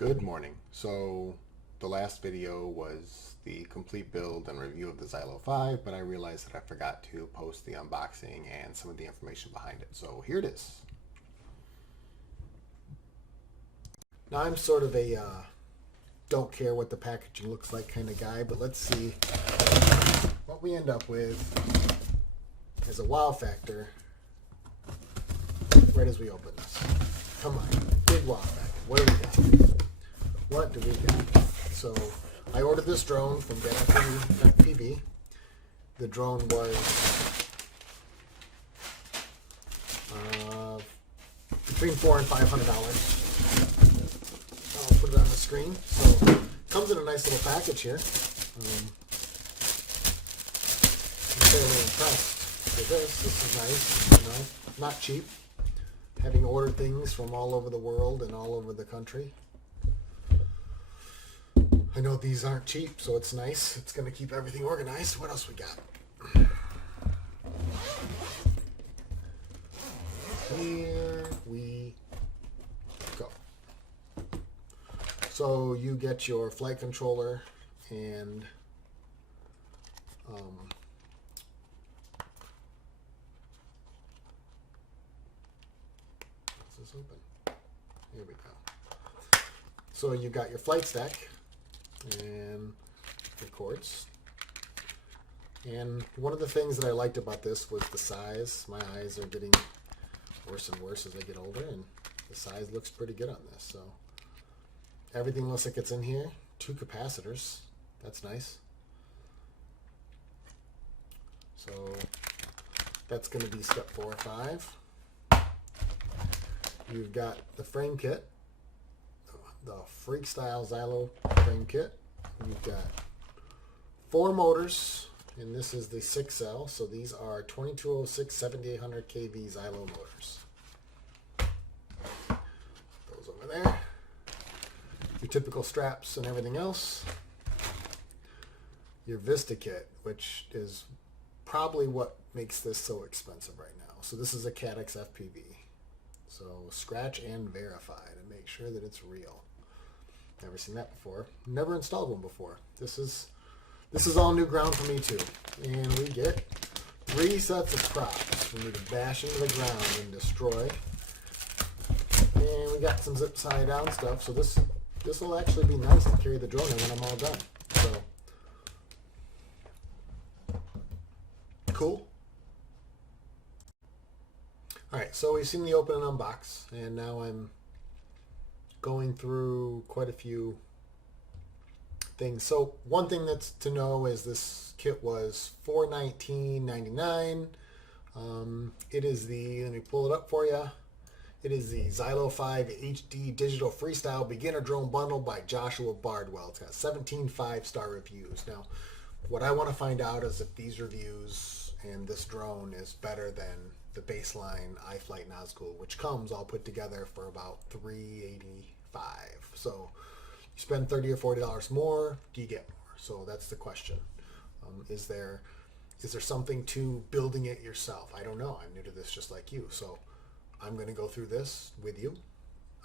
Good morning. So the last video was the complete build and review of the Xilo 5, but I realized that I forgot to post the unboxing and some of the information behind it. So here it is. Now I'm sort of a don't care what the packaging looks like kind of guy, but let's see what we end up with as a wow factor right as we open this. Come on, big wow factor. What do we got? What do we got? So I ordered this drone from Get FPV. The drone was between $400 and $500. I'll put it on the screen. So it comes in a nice little package here. I'm fairly impressed with this. This is nice, you know, not cheap. Having ordered things from all over the world and all over the country. I know these aren't cheap, so it's nice. It's going to keep everything organized. What else we got? Here we go. So you get your flight controller and is this open? Here we go. So you got your flight stack and your cords. And one of the things that I liked about this was the size. My eyes are getting worse and worse as I get older, and the size looks pretty good on this. So everything looks like it's in here. 2 capacitors. That's nice. So that's going to be step 4 or 5. You've got the frame kit, the Freakstyle Xilo frame kit. You've got 4 motors, and this is the 6L, so these are 2206 7800 kV Xilo motors. Those over there. Your typical straps and everything else. Your Vista kit, which is probably what makes this so expensive right now. So this is a Caddx FPV. So scratch and verify to make sure that it's real. Never seen that before. Never installed one before. This is all new ground for me too. And we get 3 sets of props for me to bash into the ground and destroy. And we got some zip side down stuff. So this will actually be nice to carry the drone in when I'm all done. So cool. Alright, so we've seen the open and unbox, and now I'm going through quite a few things. So one thing that's to know is this kit was $419.99. It is the, let me pull it up for you. It is the Xilo 5 HD Digital Freestyle Beginner Drone Bundle by Joshua Bardwell. It's got 17 5-star reviews. Now, what I want to find out is if these reviews and this drone is better than the baseline iFlight Nazgul, which comes all put together for about $385. So you spend $30 or $40 more, do you get more? So that's the question. Is there something to building it yourself? I don't know. I'm new to this just like you. So I'm going to go through this with you.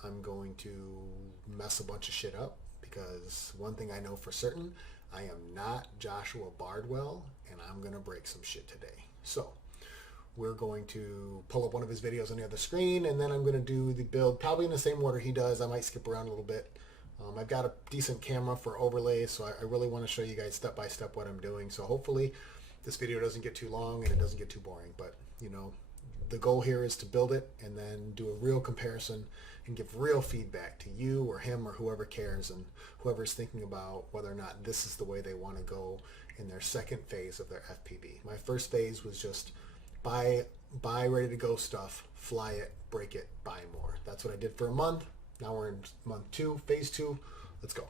I'm going to mess a bunch of shit up because one thing I know for certain, I am not Joshua Bardwell, and I'm going to break some shit today. So we're going to pull up one of his videos on the other screen, and then I'm going to do the build probably in the same order he does. I might skip around a little bit. I've got a decent camera for overlay, so I really want to show you guys step by step what I'm doing. So hopefully this video doesn't get too long and it doesn't get too boring. But, you know, the goal here is to build it and then do a real comparison and give real feedback to you or him or whoever cares and whoever's thinking about whether or not this is the way they want to go in their second phase of their FPV. My first phase was just buy ready to go stuff, fly it, break it, buy more. That's what I did for a month. Now we're in month 2, phase 2. Let's go.